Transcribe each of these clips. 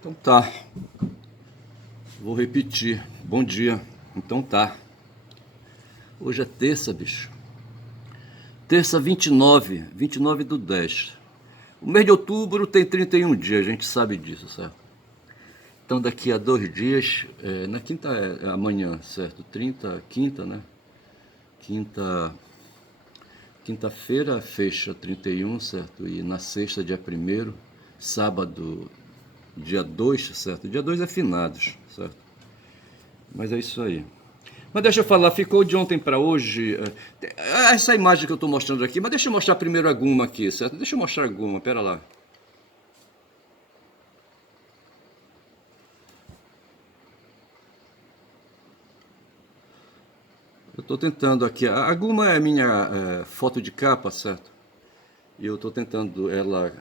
Então tá, vou repetir. Bom dia. Então tá. Hoje é terça, bicho. Terça 29 do 10. O mês de outubro tem 31 dias, a gente sabe disso, certo? Então daqui a 2 dias, na quinta é amanhã, certo? 30, quinta, né? Quinta, quinta-feira fecha 31, certo? E na sexta, dia 1º, sábado, dia 2, certo? Dia 2 é finados, certo? Mas é isso aí. Mas deixa eu falar, ficou de ontem para hoje. Essa imagem que eu estou mostrando aqui, mas deixa eu mostrar primeiro a Guma aqui, certo? Deixa eu mostrar a Guma, pera lá. Eu estou tentando aqui. A Guma é a minha foto de capa, certo? E eu estou tentando ela.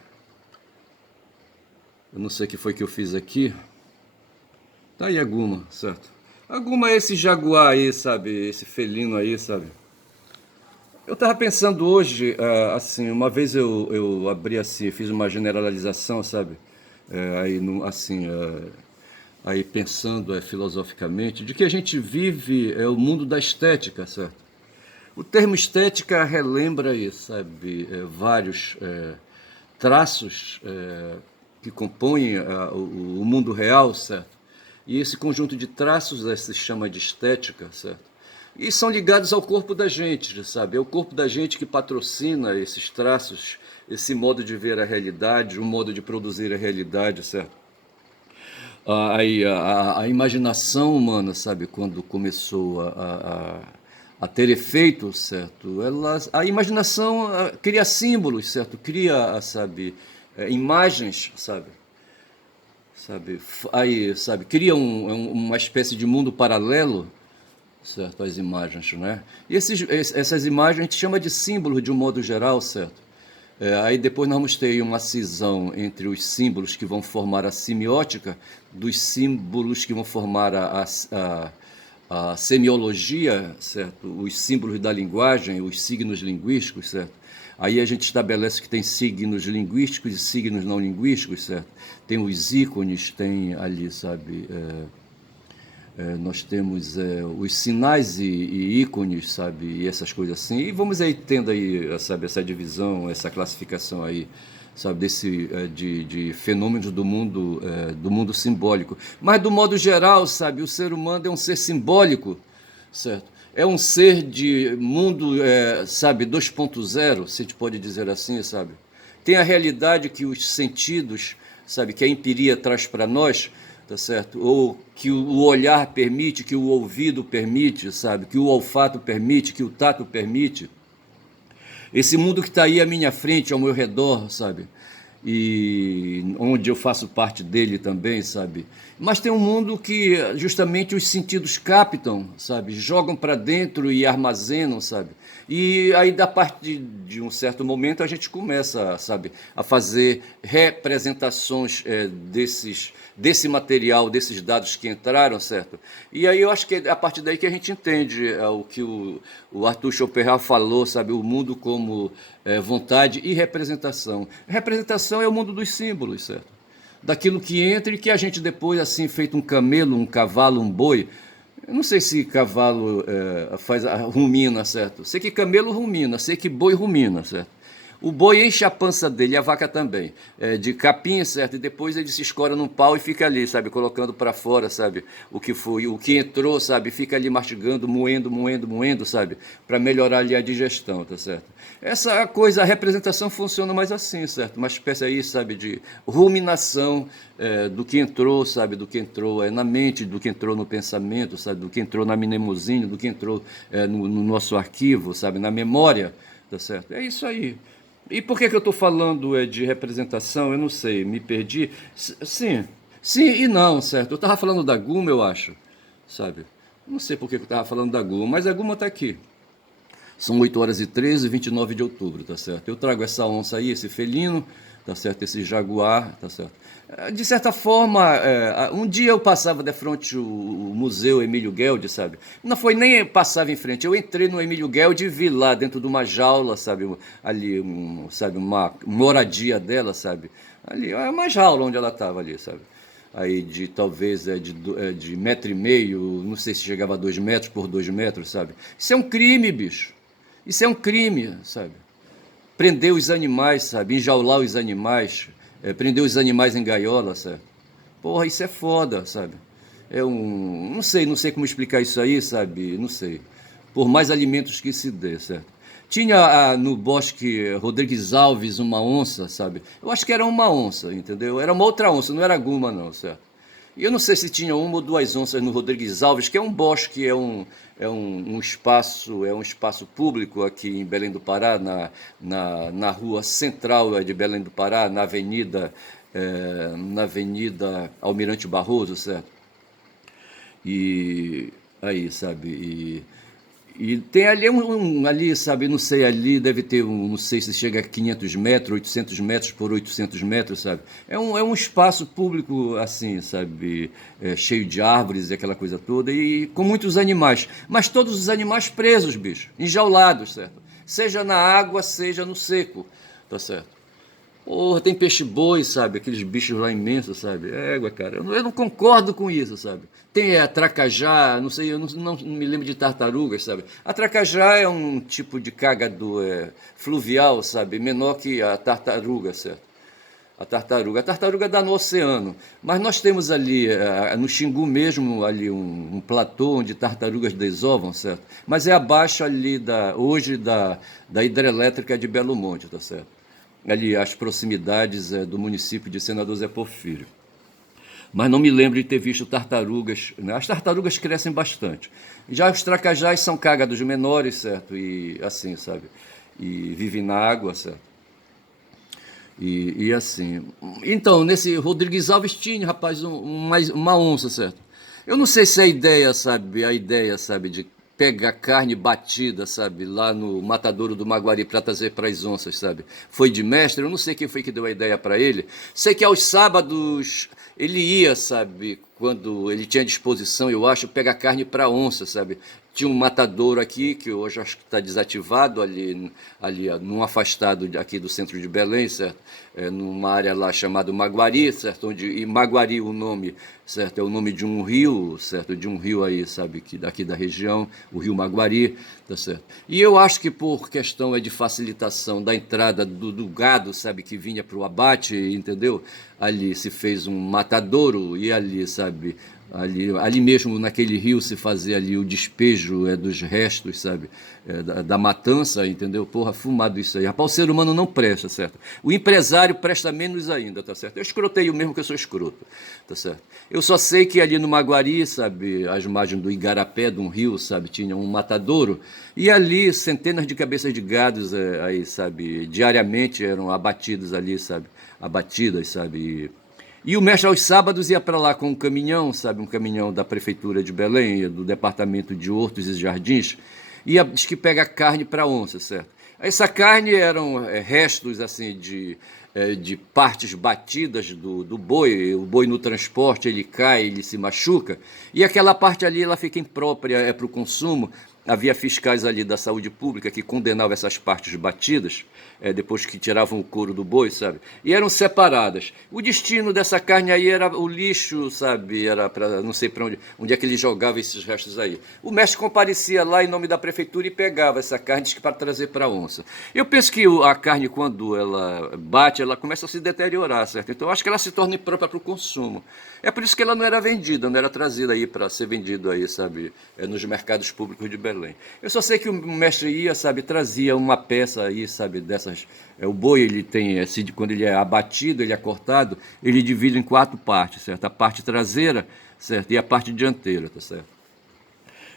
Eu não sei o que foi que eu fiz aqui. Tá aí a Guma, certo? A Guma é esse jaguar aí, sabe? Esse felino aí, sabe? Eu tava pensando hoje, assim, uma vez eu abri assim, fiz uma generalização, sabe? Aí, assim, aí pensando filosoficamente, de que a gente vive o mundo da estética, certo? O termo estética relembra aí, sabe, vários traços que compõem o mundo real, certo? E esse conjunto de traços se chama de estética, certo? E são ligados ao corpo da gente, sabe? É o corpo da gente que patrocina esses traços, esse modo de ver a realidade, o modo de produzir a realidade, certo? A imaginação humana, sabe, quando começou a ter efeito, certo? A imaginação cria símbolos, certo? Cria, sabe, imagens, sabe, cria uma espécie de mundo paralelo, certo? As imagens, né? E essas imagens a gente chama de símbolos de um modo geral, certo? Aí depois nós vamos ter uma cisão entre os símbolos que vão formar a semiótica, dos símbolos que vão formar a semiologia, certo? Os símbolos da linguagem, os signos linguísticos, certo? Aí a gente estabelece que tem signos linguísticos e signos não linguísticos, certo? Tem os ícones, tem ali, sabe, nós temos os sinais e ícones, sabe, e essas coisas assim. E vamos aí tendo aí, sabe, essa divisão, essa classificação aí, sabe, de fenômenos do mundo simbólico. Mas do modo geral, sabe, o ser humano é um ser simbólico, certo? É um ser de mundo, sabe, 2.0, se a gente pode dizer assim, sabe? Tem a realidade que os sentidos, sabe, que a empiria traz para nós, tá certo? Ou que o olhar permite, que o ouvido permite, sabe? Que o olfato permite, que o tato permite. Esse mundo que está aí à minha frente, ao meu redor, sabe? E onde eu faço parte dele também, sabe? Mas tem um mundo que justamente os sentidos captam, sabe? Jogam para dentro e armazenam, sabe? E aí, da parte de um certo momento, a gente começa, sabe, a fazer representações desse material, desses dados que entraram, certo? E aí eu acho que é a partir daí que a gente entende o que o Arthur Schopenhauer falou, sabe? O mundo como vontade e representação. Representação é o mundo dos símbolos, certo? Daquilo que entra e que a gente depois, assim, feito um camelo, um cavalo, um boi. Eu não sei se cavalo rumina, certo? Sei que camelo rumina, sei que boi rumina, certo? O boi enche a pança dele, e a vaca também, de capim, certo? E depois ele se escora num pau e fica ali, sabe? Colocando para fora, sabe? O que foi, o que entrou, sabe? Fica ali mastigando, moendo, sabe? Para melhorar ali a digestão, tá certo? Essa coisa, a representação funciona mais assim, certo? Uma espécie aí, sabe, de ruminação do que entrou, sabe? Do que entrou na mente, do que entrou no pensamento, sabe? Do que entrou na mnemosinha, do que entrou no nosso arquivo, sabe? Na memória, tá certo? É isso aí. E por que eu estou falando de representação? Eu não sei, me perdi. Sim, sim e não, certo? Eu estava falando da Guma, eu acho, sabe? Não sei por que eu estava falando da Guma, mas a Guma está aqui. São 8h13, 29 de outubro, tá certo? Eu trago essa onça aí, esse felino, tá certo? Esse jaguar, tá certo? De certa forma, um dia eu passava de frente o Museu Emílio Gueldi, sabe? Não foi nem passava em frente, eu entrei no Emílio Gueldi e vi lá dentro de uma jaula, sabe? Ali, sabe, uma moradia dela, sabe? Ali, é uma jaula onde ela estava ali, sabe? aí de talvez de metro e meio, não sei se chegava a 2 metros por 2 metros, sabe? Isso é um crime, bicho. Isso é um crime, sabe? Prender os animais, sabe? Enjaular os animais, prender os animais em gaiola, sabe? Porra, isso é foda, sabe? Não sei como explicar isso aí, sabe? Não sei. Por mais alimentos que se dê, certo? Tinha no bosque Rodrigues Alves uma onça, sabe? Eu acho que era uma onça, entendeu? Era uma outra onça, não era Guma, não, certo? E eu não sei se tinha uma ou duas onças no Rodrigues Alves, que é um bosque, um espaço público aqui em Belém do Pará, na rua central de Belém do Pará, na Avenida Almirante Barroso, certo? E aí, sabe? E tem ali ali, sabe? Não sei, ali deve ter não sei se chega a 500 metros, 800 metros por 800 metros, sabe? É um espaço público assim, sabe? Cheio de árvores e aquela coisa toda e com muitos animais, mas todos os animais presos, bicho, enjaulados, certo? Seja na água, seja no seco, tá certo? Porra, tem peixe-boi, sabe? Aqueles bichos lá imensos, sabe? Égua, cara. Eu não concordo com isso, sabe? Tem a tracajá, não sei, eu não me lembro de tartarugas, sabe? A tracajá é um tipo de cágado fluvial, sabe? Menor que a tartaruga, certo? A tartaruga dá no oceano. Mas nós temos ali, no Xingu mesmo, ali um platô onde tartarugas desovam, certo? Mas é abaixo ali, hoje, da hidrelétrica de Belo Monte, tá certo? Ali as proximidades do município de Senador Zé Porfírio. Mas não me lembro de ter visto tartarugas, né? As tartarugas crescem bastante. Já os tracajás são cágados menores, certo? E assim, sabe? E vivem na água, certo? E assim. Então, nesse Rodrigues Alves tinha, rapaz, uma onça, certo? Eu não sei se a ideia, sabe, de pegar carne batida, sabe, lá no matadouro do Maguari para trazer para as onças, sabe? Foi de mestre, eu não sei quem foi que deu a ideia para ele. Sei que aos sábados ele ia, sabe, quando ele tinha disposição, eu acho, pegar carne para onça, sabe? Tinha um matadouro aqui, que hoje acho que está desativado, ali num afastado aqui do centro de Belém, certo? Numa área lá chamada Maguari, certo? E Maguari, o nome, certo? É o nome de um rio, certo? De um rio aí, sabe? Que daqui da região, o rio Maguari, tá certo? E eu acho que por questão de facilitação da entrada do gado, sabe? Que vinha para o abate, entendeu? Ali se fez um matadouro e ali, sabe? Ali mesmo naquele rio se fazia ali o despejo dos restos, sabe? Da matança, entendeu? Porra, fumado isso aí. Rapaz, o ser humano não presta, certo? O empresário presta menos ainda, tá certo? Eu escroteio mesmo que eu sou escroto, tá certo? Eu só sei que ali no Maguari, sabe, às margens do Igarapé, de um rio, sabe, tinha um matadouro, e ali centenas de cabeças de gados aí, sabe, diariamente eram abatidos ali, sabe? Abatidas, sabe? E o mestre aos sábados ia para lá com um caminhão, sabe, um caminhão da prefeitura de Belém, do departamento de Hortos e Jardins, e diz que pega carne para onça, certo? Essa carne eram restos assim de partes batidas do boi, o boi no transporte ele cai, ele se machuca, e aquela parte ali ela fica imprópria para o consumo. Havia fiscais ali da saúde pública que condenavam essas partes batidas, depois que tiravam o couro do boi, sabe? E eram separadas. O destino dessa carne aí era o lixo, sabe? Era para não sei para onde é que ele jogava esses restos aí. O mestre comparecia lá em nome da prefeitura e pegava essa carne para trazer para a onça. Eu penso que a carne, quando ela bate, ela começa a se deteriorar, certo? Então eu acho que ela se torna imprópria para o consumo. É por isso que ela não era vendida, não era trazida aí para ser vendida aí, sabe? Nos mercados públicos de Belém. Eu só sei que o mestre ia, sabe, trazia uma peça aí, sabe, dessas. O boi, ele tem, quando ele é abatido, ele é cortado, ele divide em 4 partes, certo? A parte traseira, certo? E a parte dianteira, tá certo?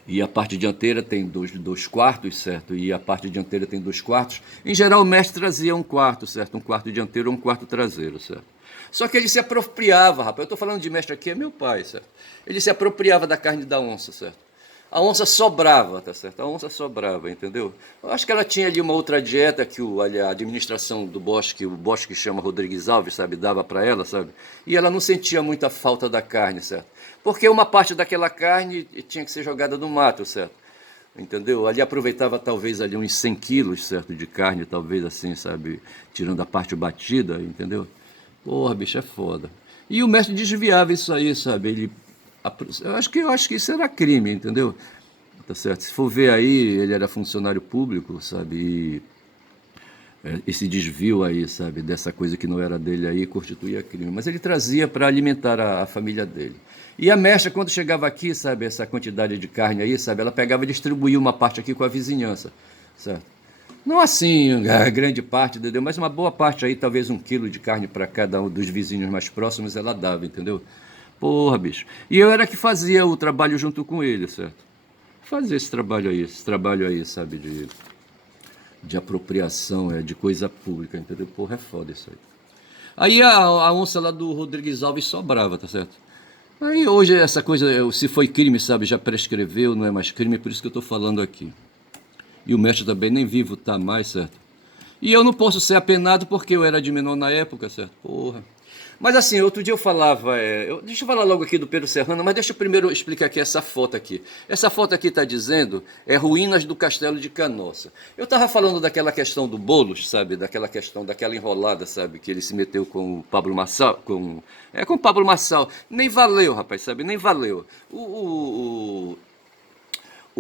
E a parte dianteira tem dois quartos, certo? E a parte dianteira tem 2 quartos. Em geral, o mestre trazia um quarto, certo? Um quarto dianteiro ou um quarto traseiro, certo? Só que ele se apropriava, rapaz. Eu estou falando de mestre aqui, é meu pai, certo? Ele se apropriava da carne da onça, certo? A onça sobrava, tá certo? A onça sobrava, entendeu? Eu acho que ela tinha ali uma outra dieta que a administração do bosque, o bosque que chama Rodrigues Alves, sabe, dava para ela, sabe? E ela não sentia muita falta da carne, certo? Porque uma parte daquela carne tinha que ser jogada no mato, certo? Entendeu? Ali aproveitava talvez ali uns 100 quilos, certo, de carne, talvez assim, sabe? Tirando a parte batida, entendeu? Porra, bicho, é foda. E o mestre desviava isso aí, sabe? Eu acho que isso era crime, entendeu? Tá certo? Se for ver aí, ele era funcionário público, sabe? E esse desvio aí, sabe, dessa coisa que não era dele aí, constituía crime. Mas ele trazia para alimentar a família dele. E a mestra, quando chegava aqui, sabe, essa quantidade de carne aí, sabe, ela pegava e distribuía uma parte aqui com a vizinhança, certo? Não assim, a grande parte, entendeu? Mas uma boa parte aí, talvez 1 quilo de carne para cada um dos vizinhos mais próximos, ela dava, entendeu? Porra, bicho. E eu era que fazia o trabalho junto com ele, certo? Fazia esse trabalho aí, sabe, de apropriação, de coisa pública, entendeu? Porra, é foda isso aí. Aí a onça lá do Rodrigues Alves sobrava, tá certo? Aí hoje essa coisa, se foi crime, sabe, já prescreveu, não é mais crime, por isso que eu tô falando aqui. E o mestre também nem vivo tá mais, certo? E eu não posso ser apenado porque eu era de menor na época, certo? Porra. Mas assim, outro dia eu falava, deixa eu falar logo aqui do Pedro Serrano, mas deixa eu primeiro explicar aqui essa foto aqui. Essa foto aqui está dizendo, ruínas do Castelo de Canossa. Eu estava falando daquela questão do Boulos, sabe, daquela questão, daquela enrolada, sabe, que ele se meteu com o Pablo Marçal, com o Pablo Marçal. Nem valeu, rapaz, sabe, nem valeu.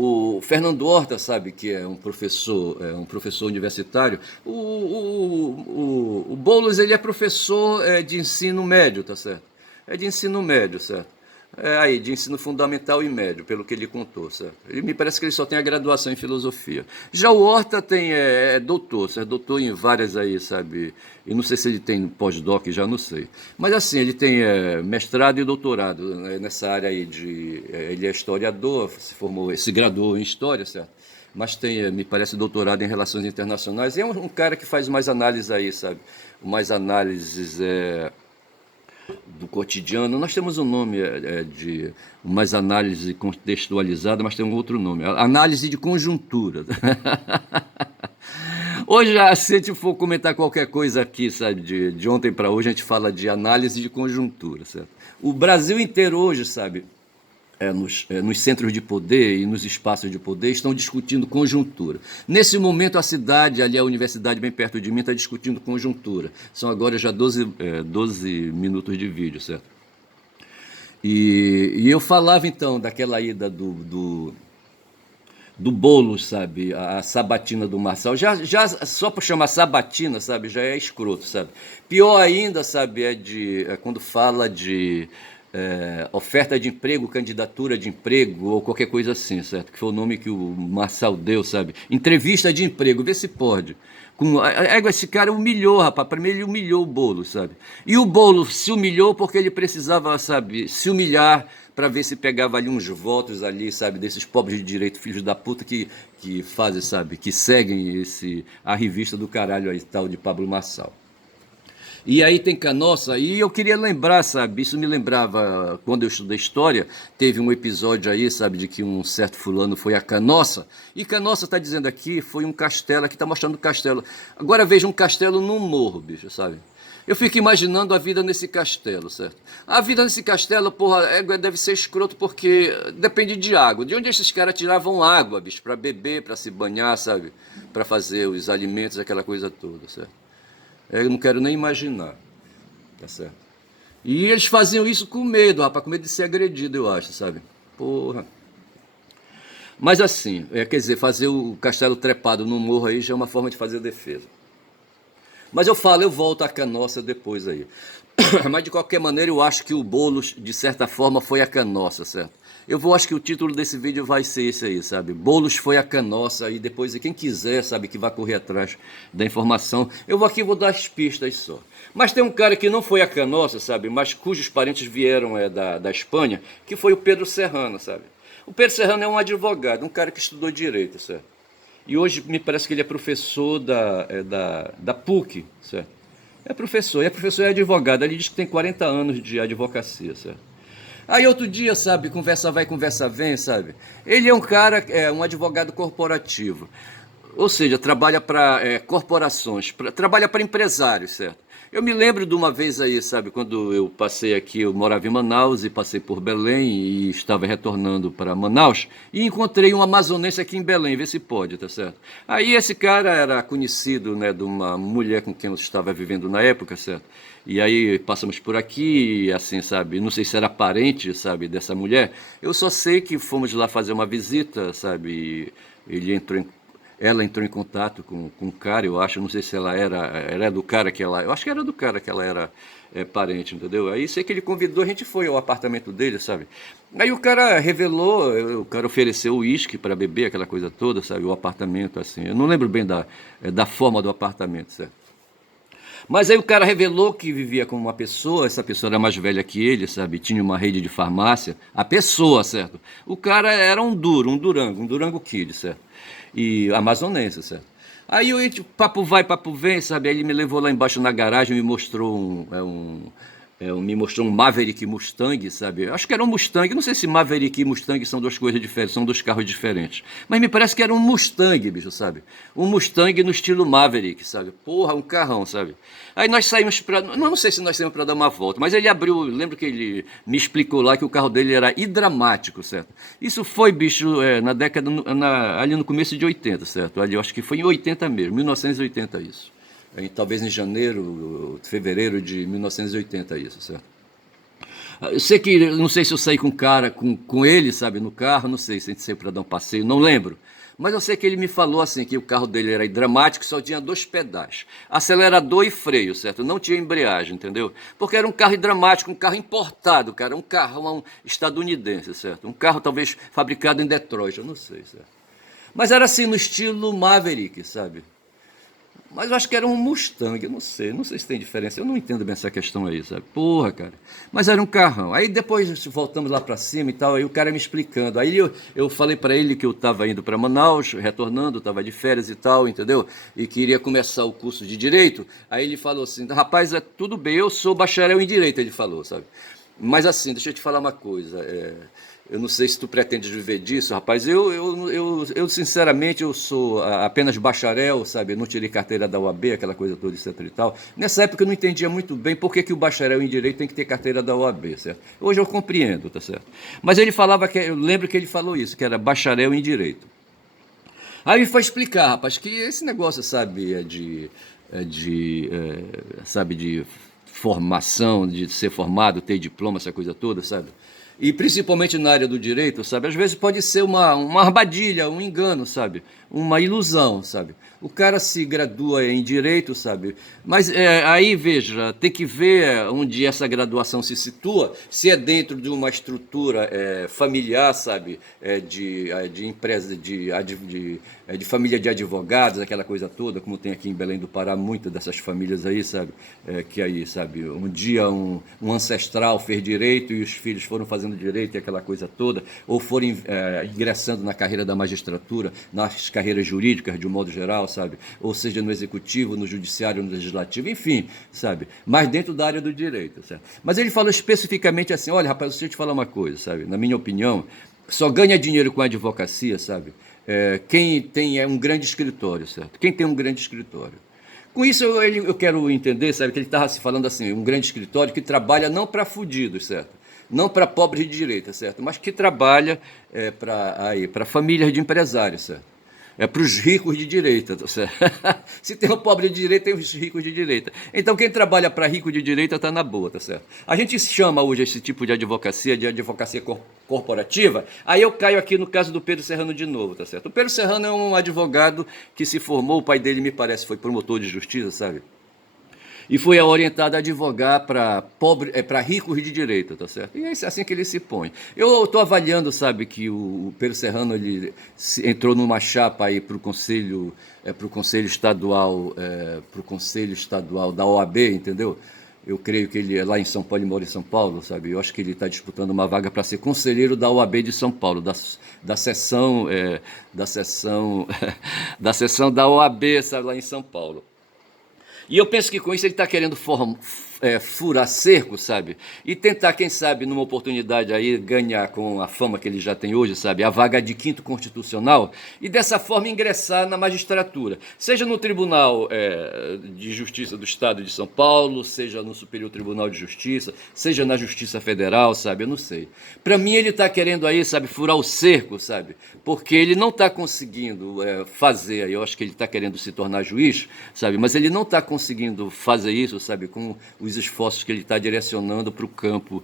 O Fernando Horta, sabe, que é um professor universitário. O Boulos, ele é professor de ensino médio, tá certo? É de ensino médio, certo? Aí, de ensino fundamental e médio, pelo que ele contou, certo? Me parece que ele só tem a graduação em filosofia. Já o Horta é doutor, certo? Doutor em várias aí, sabe? E não sei se ele tem pós-doc, já não sei. Mas assim, ele tem mestrado e doutorado, né, nessa área aí ele é historiador, se graduou em história, certo? Mas tem, me parece, doutorado em relações internacionais. E é um cara que faz mais análises aí, sabe? Mais análises do cotidiano. Nós temos um nome de mais análise contextualizada, mas tem um outro nome, análise de conjuntura. Hoje, se a gente for comentar qualquer coisa aqui, sabe, de ontem para hoje, a gente fala de análise de conjuntura, certo? O Brasil inteiro hoje, sabe, nos centros de poder e nos espaços de poder estão discutindo conjuntura. Nesse momento, a cidade, ali a universidade bem perto de mim, está discutindo conjuntura. São agora já 12 minutos de vídeo, certo? E eu falava então daquela ida do Boulos, sabe? A sabatina do Marçal. Já só por chamar sabatina, sabe? Já é escroto, sabe? Pior ainda, sabe? Quando fala de oferta de emprego, candidatura de emprego ou qualquer coisa assim, certo? Que foi o nome que o Marçal deu, sabe? Entrevista de emprego, vê se pode. Esse cara humilhou, rapaz. Primeiro ele humilhou o Boulos, sabe? E o Boulos se humilhou porque ele precisava, sabe, se humilhar para ver se pegava ali uns votos ali, sabe, desses pobres de direito, filhos da puta que fazem, sabe, que seguem a revista do caralho aí, tal de Pablo Marçal. E aí tem Canossa, e eu queria lembrar, sabe, isso me lembrava, quando eu estudei história, teve um episódio aí, sabe, de que um certo fulano foi a Canossa, e Canossa está dizendo aqui, foi um castelo, aqui está mostrando o castelo. Agora veja um castelo num morro, bicho, sabe? Eu fico imaginando a vida nesse castelo, certo? A vida nesse castelo, porra, deve ser escroto porque depende de água. De onde esses caras tiravam água, bicho, para beber, para se banhar, sabe? Para fazer os alimentos, aquela coisa toda, certo? Eu não quero nem imaginar, tá certo? E eles faziam isso com medo, rapaz, com medo de ser agredido, eu acho, sabe? Porra. Mas assim, quer dizer, fazer o castelo trepado no morro aí já é uma forma de fazer defesa. Mas eu volto à Canossa depois aí. Mas de qualquer maneira eu acho que o Boulos, de certa forma, foi a Canossa, certo? Acho que o título desse vídeo vai ser esse aí, sabe? Boulos foi a Canossa, e depois quem quiser, sabe, que vai correr atrás da informação. Vou dar as pistas só. Mas tem um cara que não foi a Canossa, sabe, mas cujos parentes vieram da Espanha, que foi o Pedro Serrano, sabe? O Pedro Serrano é um advogado, um cara que estudou direito, certo? E hoje me parece que ele é professor da PUC, certo? É professor e advogado. Ele diz que tem 40 anos de advocacia, certo? Aí outro dia, sabe, conversa vai, conversa vem, sabe? Ele é um cara, um advogado corporativo. Ou seja, trabalha para corporações, trabalha para empresários, certo? Eu me lembro de uma vez aí, sabe, quando eu passei aqui, eu morava em Manaus e passei por Belém e estava retornando para Manaus e encontrei um amazonense aqui em Belém, vê se pode, tá certo? Aí esse cara era conhecido, né, de uma mulher com quem eu estava vivendo na época, certo? E aí passamos por aqui, assim, sabe, não sei se era parente, sabe, dessa mulher. Eu só sei que fomos lá fazer uma visita, sabe, e ela entrou em contato com o cara, eu acho, não sei se era do cara que ela, eu acho que era do cara que ela era parente, entendeu? Aí sei que ele convidou, a gente foi ao apartamento dele, sabe? Aí o cara revelou, o cara ofereceu uísque para beber, aquela coisa toda, sabe? O apartamento, assim, eu não lembro bem da forma do apartamento, certo? Mas aí o cara revelou que vivia com uma pessoa, essa pessoa era mais velha que ele, sabe? Tinha uma rede de farmácia. A pessoa, certo? O cara era um Durango Kid, certo? E amazonense, certo? Aí eu, papo vai, papo vem, sabe? Aí ele me levou lá embaixo na garagem e me mostrou me mostrou um Maverick Mustang, sabe? Eu acho que era um Mustang, não sei se Maverick e Mustang são duas coisas diferentes, são dois carros diferentes. Mas me parece que era um Mustang, bicho, sabe? Um Mustang no estilo Maverick, sabe? Porra, um carrão, sabe? Aí nós saímos pra. Não sei se nós saímos pra dar uma volta, mas ele abriu, lembro que ele me explicou lá que o carro dele era hidramático, certo? Isso foi, bicho, na década, ali no começo de 80, certo? Ali eu acho que foi em 80 mesmo, 1980 isso. Talvez em janeiro, fevereiro de 1980 isso, certo? Eu sei que, não sei se eu saí com o cara, com ele, sabe, no carro, não sei se a gente saiu para dar um passeio, não lembro. Mas eu sei que ele me falou assim, que o carro dele era dramático, só tinha dois pedais, acelerador e freio, certo? Não tinha embreagem, entendeu? Porque era um carro dramático, um carro importado, cara, um carro estadunidense, certo? Um carro talvez fabricado em Detroit, eu não sei, certo? Mas era assim, no estilo Maverick, sabe? Mas eu acho que era um Mustang, eu não sei se tem diferença. Eu não entendo bem essa questão aí, sabe? Porra, cara. Mas era um carrão. Aí depois voltamos lá pra cima e tal, aí o cara me explicando. Aí eu falei pra ele que eu tava indo pra Manaus, retornando, tava de férias e tal, entendeu? E queria começar o curso de Direito. Aí ele falou assim, rapaz, é tudo bem, eu sou bacharel em Direito, ele falou, sabe? Mas assim, deixa eu te falar uma coisa. Eu não sei se tu pretendes viver disso, rapaz. Eu sinceramente, eu sou apenas bacharel, sabe? Eu não tirei carteira da UAB, aquela coisa toda, etc e tal. Nessa época eu não entendia muito bem por que o bacharel em Direito tem que ter carteira da UAB, certo? Hoje eu compreendo, tá certo? Mas ele falava eu lembro que ele falou isso, que era bacharel em Direito. Aí ele foi explicar, rapaz, que esse negócio, sabe, sabe, de formação, de ser formado, ter diploma, essa coisa toda, sabe? E principalmente na área do direito, sabe? Às vezes pode ser uma armadilha, um engano, sabe? Uma ilusão, sabe? O cara se gradua em direito, sabe? Mas aí, veja, tem que ver onde essa graduação se situa, se é dentro de uma estrutura familiar, sabe? De empresa, de família de advogados, aquela coisa toda, como tem aqui em Belém do Pará, muitas dessas famílias aí, sabe? Que aí, sabe? Um dia um ancestral fez direito e os filhos foram fazendo direito e aquela coisa toda, ou foram ingressando na carreira da magistratura, nas carreiras jurídicas de um modo geral, sabe? Ou seja, no executivo, no judiciário, no legislativo, enfim, sabe? Mas dentro da área do direito, certo? Mas ele falou especificamente assim, olha, rapaz, deixa eu te falar uma coisa, sabe? Na minha opinião, só ganha dinheiro com a advocacia, sabe? Quem tem um grande escritório, certo? Quem tem um grande escritório. Com isso, eu quero entender, sabe, que ele estava se falando assim, um grande escritório que trabalha não para fudidos, certo? Não para pobres de direita, certo? Mas que trabalha para famílias de empresários, certo? Para os ricos de direita, tá certo? Se tem um pobre de direita, tem os ricos de direita. Então, quem trabalha para rico de direita está na boa, tá certo? A gente chama hoje esse tipo de advocacia corporativa. Aí eu caio aqui no caso do Pedro Serrano de novo, tá certo? O Pedro Serrano é um advogado que se formou, o pai dele me parece foi promotor de justiça, sabe? E foi orientado a advogar para ricos de direita, tá certo? E é assim que ele se põe. Eu estou avaliando, sabe, que o Pedro Serrano ele entrou numa chapa aí para o conselho estadual, da OAB, entendeu? Eu creio que ele é lá em São Paulo, ele mora em São Paulo, sabe? Eu acho que ele está disputando uma vaga para ser conselheiro da OAB de São Paulo, da seção, da seção da OAB, sabe, lá em São Paulo. E eu penso que com isso ele está querendo furar cerco, sabe? E tentar, quem sabe, numa oportunidade aí, ganhar com a fama que ele já tem hoje, sabe? A vaga de quinto constitucional e dessa forma ingressar na magistratura. Seja no Tribunal de Justiça do Estado de São Paulo, seja no Superior Tribunal de Justiça, seja na Justiça Federal, sabe? Eu não sei. Para mim ele está querendo aí, sabe, furar o cerco, sabe? Porque ele não está conseguindo fazer, eu acho que ele está querendo se tornar juiz, sabe? Mas ele não está conseguindo fazer isso, sabe, com os esforços que ele está direcionando para o campo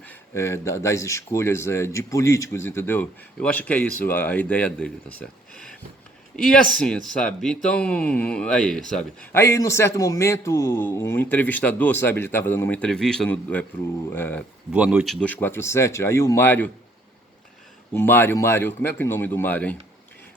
das escolhas de políticos, entendeu? Eu acho que é isso a ideia dele, tá certo? E assim, sabe? Então, aí, sabe? Aí, num certo momento, um entrevistador, sabe? Ele estava dando uma entrevista pro Boa Noite 247. Aí o Mário, como é que é o nome do Mário, hein?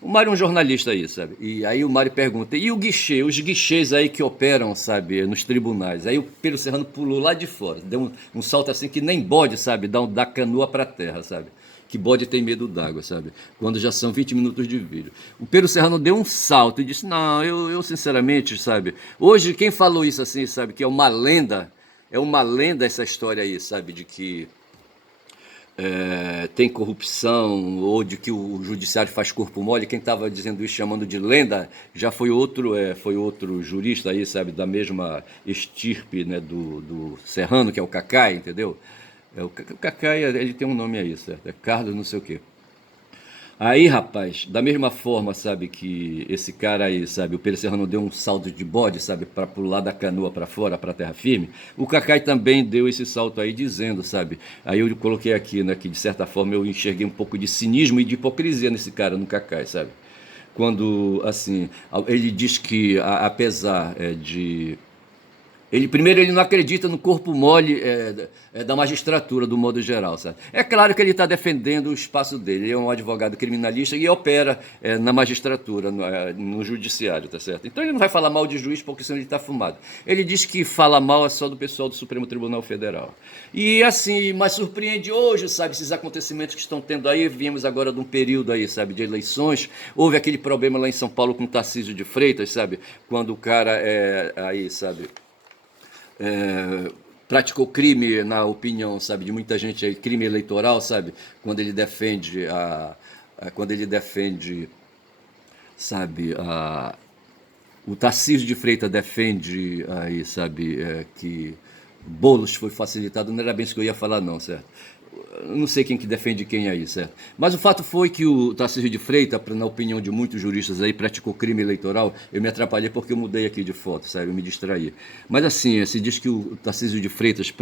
O Mário é um jornalista aí, sabe? E aí o Mário pergunta, e o guichê, os guichês aí que operam, sabe, nos tribunais? Aí o Pedro Serrano pulou lá de fora, deu um salto assim que nem bode, sabe, dá canoa pra terra, sabe? Que bode tem medo d'água, sabe? Quando já são 20 minutos de vídeo. O Pedro Serrano deu um salto e disse, não, eu sinceramente, sabe, hoje quem falou isso assim, sabe, que é uma lenda essa história aí, sabe, de que tem corrupção ou de que o judiciário faz corpo mole. Quem estava dizendo isso, chamando de lenda, já foi outro jurista aí, sabe, da mesma estirpe, né, do Serrano, que é o Cacai, entendeu? O Cacai, ele tem um nome aí, certo? É Carlos não sei o quê. Aí, rapaz, da mesma forma, sabe, que esse cara aí, sabe, o Pedro Serrano deu um salto de bode, sabe, para pular da canoa para fora, para terra firme, o Cacai também deu esse salto aí dizendo, sabe, aí eu coloquei aqui, né, que de certa forma eu enxerguei um pouco de cinismo e de hipocrisia nesse cara, no Cacai, sabe, quando, assim, ele diz que, apesar de primeiro, ele não acredita no corpo mole da magistratura, do modo geral, sabe? É claro que ele está defendendo o espaço dele. Ele é um advogado criminalista e opera na magistratura, no judiciário, tá certo? Então ele não vai falar mal de juiz porque senão ele está fumado. Ele diz que fala mal é só do pessoal do Supremo Tribunal Federal. E assim, mas surpreende hoje, sabe, esses acontecimentos que estão tendo aí. Viemos agora de um período aí, sabe, de eleições. Houve aquele problema lá em São Paulo com o Tarcísio de Freitas, sabe? Quando o cara aí, sabe, praticou crime, na opinião, sabe, de muita gente aí, crime eleitoral, sabe, quando ele defende sabe, o Tarcísio de Freitas defende aí, sabe, que Boulos foi facilitado, não era bem isso que eu ia falar não, certo? Eu não sei quem que defende quem aí, certo? Mas o fato foi que o Tarcísio de Freitas, na opinião de muitos juristas aí, praticou crime eleitoral. Eu me atrapalhei porque eu mudei aqui de foto, sabe? Eu me distraí. Mas assim, se diz que o Tarcísio de Freitas,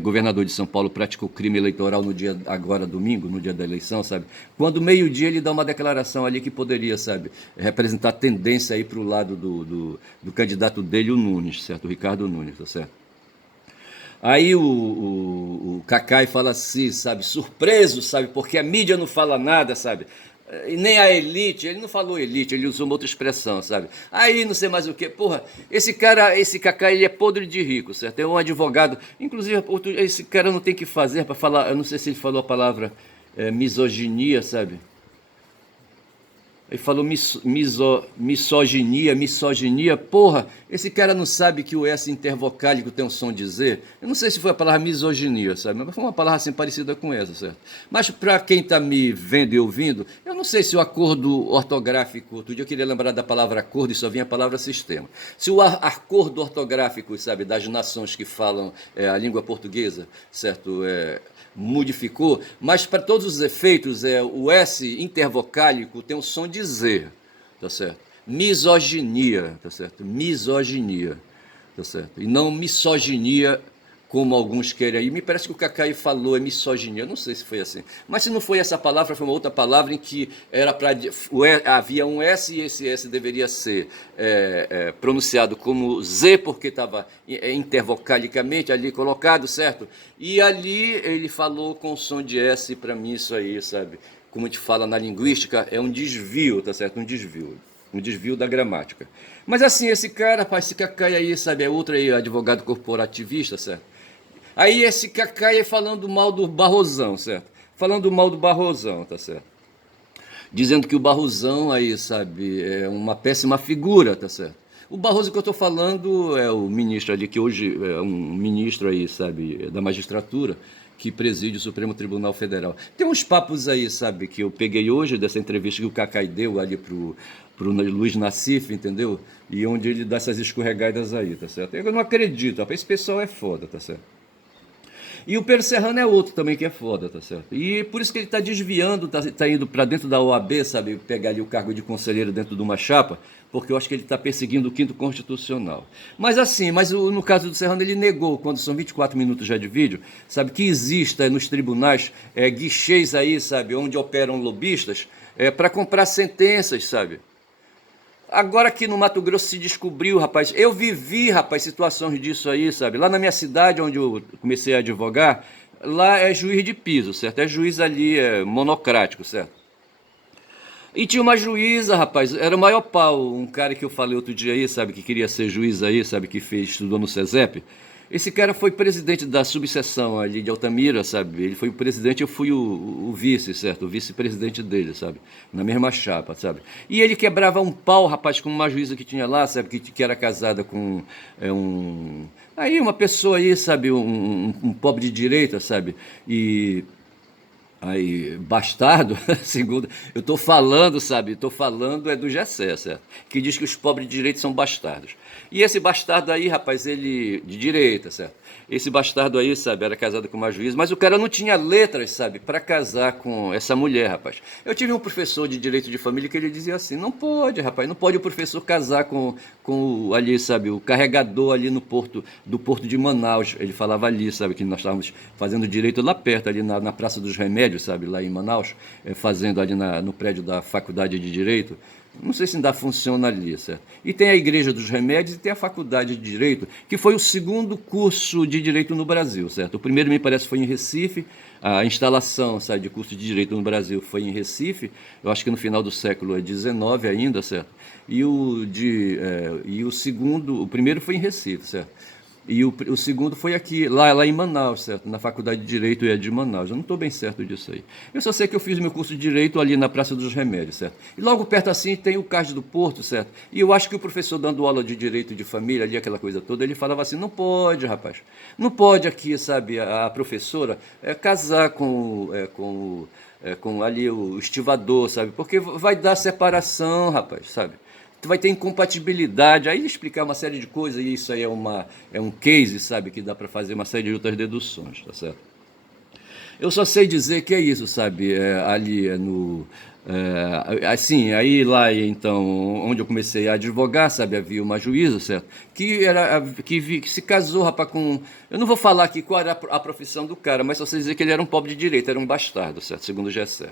governador de São Paulo, praticou crime eleitoral no dia, agora domingo, no dia da eleição, sabe? Quando meio-dia ele dá uma declaração ali que poderia, sabe, representar tendência aí para o lado do candidato dele, o Nunes, certo? O Ricardo Nunes, tá certo? Aí o Cacai fala assim, sabe, surpreso, sabe, porque a mídia não fala nada, sabe, e nem a elite, ele não falou elite, ele usou uma outra expressão, sabe, aí não sei mais o que, porra, esse Cacai, ele é podre de rico, certo, é um advogado, inclusive esse cara não tem que fazer para falar, eu não sei se ele falou a palavra misoginia, sabe, ele falou misoginia. Porra, esse cara não sabe que o S intervocálico tem um som de Z? Eu não sei se foi a palavra misoginia, sabe? Mas foi uma palavra assim parecida com essa, certo? Mas para quem está me vendo e ouvindo, eu não sei se o acordo ortográfico, outro dia eu queria lembrar da palavra acordo e só vinha a palavra sistema. Se o acordo ortográfico, sabe, das nações que falam a língua portuguesa, certo? Modificou, mas para todos os efeitos, o S intervocálico tem um som de Z, tá certo? Misoginia, tá certo? Misoginia, tá certo? E não misoginia, como alguns querem aí. Me parece que o Cacai falou misoginia, eu não sei se foi assim. Mas se não foi essa palavra, foi uma outra palavra em que era para havia um S e esse S deveria ser pronunciado como Z, porque estava intervocalicamente ali colocado, certo? E ali ele falou com som de S, para mim isso aí, sabe? Como a gente fala na linguística, é um desvio, tá certo? Um desvio da gramática. Mas assim, esse cara, rapaz, esse Cacai aí, sabe, é outro aí, advogado corporativista, certo? Aí esse Cacai falando mal do Barrosão, certo? Falando mal do Barrosão, tá certo? Dizendo que o Barrosão aí, sabe, é uma péssima figura, tá certo? O Barroso que eu estou falando é o ministro ali, que hoje é um ministro aí, sabe, da magistratura, que preside o Supremo Tribunal Federal. Tem uns papos aí, sabe, que eu peguei hoje dessa entrevista que o Cacai deu ali pro Luiz Nassif, entendeu? E onde ele dá essas escorregadas aí, tá certo? Eu não acredito, rapaz, esse pessoal é foda, tá certo? E o Pedro Serrano é outro também que é foda, tá certo? E por isso que ele tá desviando, tá indo para dentro da OAB, sabe? Pegar ali o cargo de conselheiro dentro de uma chapa, porque eu acho que ele está perseguindo o quinto constitucional. Mas assim, no caso do Serrano, ele negou, quando são 24 minutos já de vídeo, sabe? Que exista nos tribunais guichês aí, sabe? Onde operam lobistas, para comprar sentenças, sabe? Agora aqui no Mato Grosso se descobriu, rapaz, eu vivi, rapaz, situações disso aí, sabe? Lá na minha cidade, onde eu comecei a advogar, lá é juiz de piso, certo? É juiz ali, monocrático, certo? E tinha uma juíza, rapaz, era o maior pau, um cara que eu falei outro dia aí, sabe, que queria ser juiz aí, sabe, que estudou no SESEP. Esse cara foi presidente da subseção ali de Altamira, sabe? Ele foi o presidente, eu fui o vice, certo? O vice-presidente dele, sabe? Na mesma chapa, sabe? E ele quebrava um pau, rapaz, com uma juíza que tinha lá, sabe? Que era casada com um... Aí uma pessoa aí, sabe? Um pobre de direita, sabe? E... Aí, bastardo, segundo, eu estou falando, sabe, estou falando do Gessé, certo? Que diz que os pobres de direito são bastardos. E esse bastardo aí, rapaz, ele, de direita, certo? Esse bastardo aí, sabe, era casado com uma juíza, mas o cara não tinha letras, sabe, para casar com essa mulher, rapaz. Eu tive um professor de direito de família que ele dizia assim, não pode, rapaz, não pode o professor casar com ali, sabe, o carregador ali no porto, do porto de Manaus. Ele falava ali, sabe, que nós estávamos fazendo direito lá perto, ali na Praça dos Remédios, sabe, lá em Manaus, fazendo ali no prédio da Faculdade de Direito. Não sei se ainda funciona ali, certo? E tem a Igreja dos Remédios e tem a Faculdade de Direito, que foi o segundo curso de Direito no Brasil, certo? O primeiro, me parece, foi em Recife, a instalação, sabe, de curso de Direito no Brasil foi em Recife, eu acho que no final do século XIX ainda, certo? E o segundo, o primeiro foi em Recife, certo? E o segundo foi aqui, lá em Manaus, certo? Na Faculdade de Direito de Manaus. Eu não estou bem certo disso aí. Eu só sei que eu fiz meu curso de Direito ali na Praça dos Remédios, certo? E logo perto assim tem o Cais do Porto, certo? E eu acho que o professor dando aula de Direito de Família ali, aquela coisa toda, ele falava assim, não pode, rapaz. Não pode aqui, sabe, a professora casar com ali o estivador, sabe? Porque vai dar separação, rapaz, sabe? Tu vai ter incompatibilidade, aí explicar uma série de coisas, e isso aí é um case, sabe, que dá para fazer uma série de outras deduções, tá certo? Eu só sei dizer que é isso, sabe, ali no... assim, aí lá então, onde eu comecei a advogar, sabe, havia uma juíza, certo, que se casou, rapaz, com... Eu não vou falar aqui qual era a profissão do cara, mas só sei dizer que ele era um pobre de direito, era um bastardo, certo, segundo o Gessé.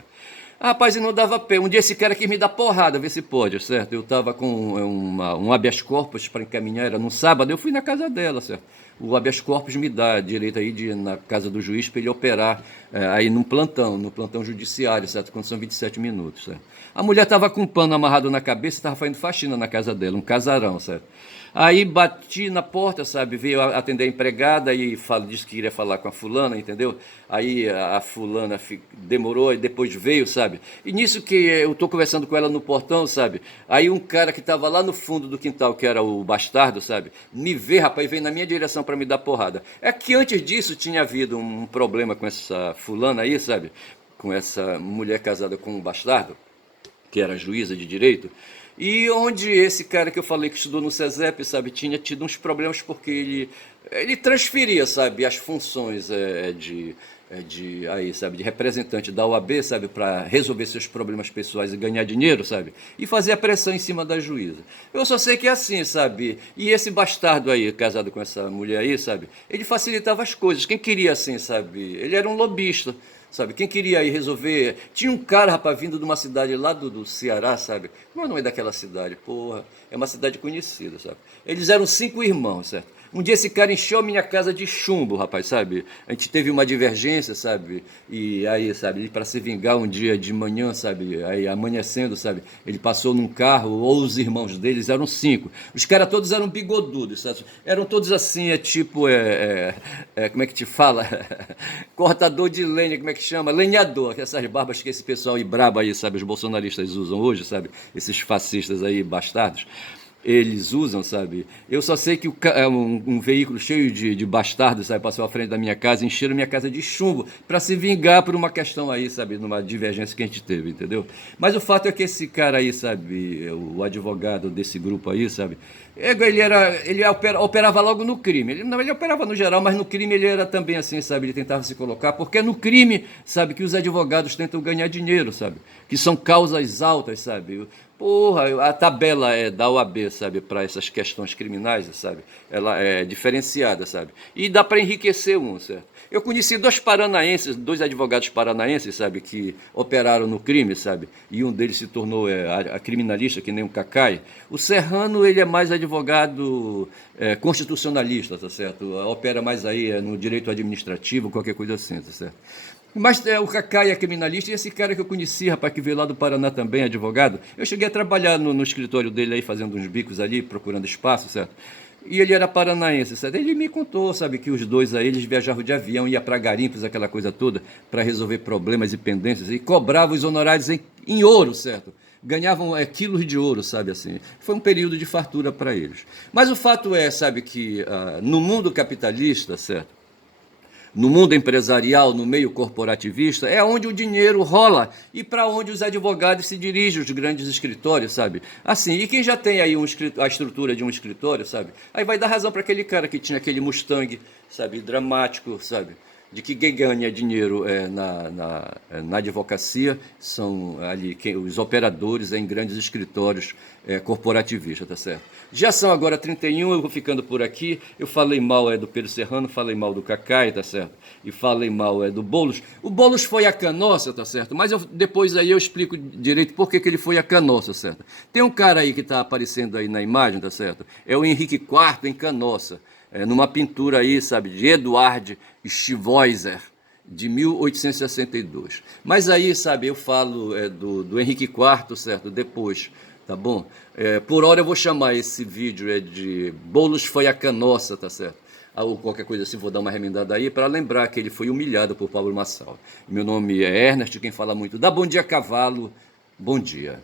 Ah, rapaz, e não dava pé. Um dia esse cara quis me dar porrada, ver se pode, certo? Eu estava com um habeas corpus para encaminhar, era no sábado, eu fui na casa dela, certo? O habeas corpus me dá direito aí de ir na casa do juiz para ele operar aí no plantão judiciário, certo? Quando são 27 minutos, certo? A mulher estava com um pano amarrado na cabeça, estava fazendo faxina na casa dela, um casarão, certo? Aí bati na porta, sabe? Veio atender a empregada e disse que iria falar com a fulana, entendeu? Aí a fulana demorou e depois veio, sabe? E nisso que eu tô conversando com ela no portão, sabe? Aí um cara que estava lá no fundo do quintal, que era o bastardo, sabe? Me vê, rapaz, veio na minha direção para me dar porrada. É que antes disso tinha havido um problema com essa fulana aí, sabe? Com essa mulher casada com um bastardo, que era juíza de direito. E onde esse cara que eu falei que estudou no SESEP, sabe, tinha tido uns problemas porque ele transferia, sabe, as funções aí, sabe, de representante da OAB, sabe, para resolver seus problemas pessoais e ganhar dinheiro, sabe, e fazer a pressão em cima da juíza. Eu só sei que é assim, sabe, e esse bastardo aí, casado com essa mulher aí, sabe, ele facilitava as coisas. Quem queria assim, sabe, ele era um lobista. Sabe, quem queria ir resolver... Tinha um cara, rapaz, vindo de uma cidade lá do Ceará, sabe? Qual é o nome daquela cidade? Porra, é uma cidade conhecida, sabe? Eles eram 5 irmãos, certo? Um dia esse cara encheu a minha casa de chumbo, rapaz, sabe? A gente teve uma divergência, sabe? E aí, sabe, para se vingar um dia de manhã, sabe? Aí amanhecendo, sabe? Ele passou num carro, ou os irmãos deles eram 5. Os caras todos eram bigodudos, sabe? Eram todos assim, como é que te fala? Cortador de lenha, como é que chama? Lenhador, que essas barbas que esse pessoal aí brabo aí, sabe? Os bolsonaristas usam hoje, sabe? Esses fascistas aí, bastardos. eles usam, sabe? Eu só sei que um veículo cheio de bastardos, sabe, passou à frente da minha casa, encheram minha casa de chumbo para se vingar por uma questão aí, sabe, numa divergência que a gente teve, entendeu? Mas o fato é que esse cara aí, sabe, o advogado desse grupo aí, sabe, operava logo no crime. Ele operava no geral, mas no crime ele era também assim, sabe? Ele tentava se colocar, porque é no crime, sabe, que os advogados tentam ganhar dinheiro, sabe? Que são causas altas, sabe? Porra, a tabela da OAB, sabe, para essas questões criminais, sabe? Ela é diferenciada, sabe? E dá para enriquecer um, certo? Eu conheci dois advogados paranaenses, sabe, que operaram no crime, sabe? E um deles se tornou a criminalista, que nem o Cacai. O Serrano, ele é mais advogado constitucionalista, tá certo? Opera mais aí no direito administrativo, qualquer coisa assim, tá certo? Mas o Cacai é criminalista e esse cara que eu conheci, rapaz, que veio lá do Paraná também, advogado, eu cheguei a trabalhar no escritório dele aí, fazendo uns bicos ali, procurando espaço, certo? E ele era paranaense, sabe? Ele me contou, sabe, que os dois aí, eles viajavam de avião, ia para garimpos, aquela coisa toda, para resolver problemas e pendências, e cobravam os honorários em ouro, certo? Ganhavam quilos de ouro, sabe, assim. Foi um período de fartura para eles. Mas o fato é, sabe, que no mundo capitalista, certo? No mundo empresarial, no meio corporativista, é onde o dinheiro rola e para onde os advogados se dirigem, os grandes escritórios, sabe? Assim, e quem já tem aí a estrutura de um escritório, sabe? Aí vai dar razão para aquele cara que tinha aquele Mustang, sabe? Dramático, sabe? De que quem ganha dinheiro na advocacia são ali os operadores em grandes escritórios corporativistas, tá certo? Já são agora 31, eu vou ficando por aqui. Eu falei mal do Pedro Serrano, falei mal do Cacai, tá certo? E falei mal do Boulos. O Boulos foi a canossa, tá certo? Mas depois aí eu explico direito por que ele foi a canossa, certo? Tem um cara aí que está aparecendo aí na imagem, tá certo? É o Henrique IV em Canossa. Numa pintura aí, sabe, de Eduard Schweizer, de 1862. Mas aí, sabe, eu falo do Henrique IV, certo, depois, tá bom? Por hora eu vou chamar esse vídeo de Boulos foi a canossa, tá certo? Ou qualquer coisa assim, vou dar uma remendada aí para lembrar que ele foi humilhado por Pablo Marçal. Meu nome é Ernest, quem fala muito dá Bom Dia Cavalo, bom dia.